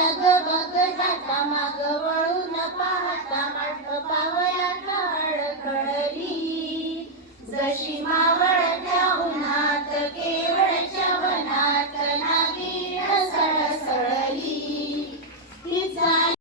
डग बग जाता माग वळून पाहता माठ पावलात अडखळली जशी मावळ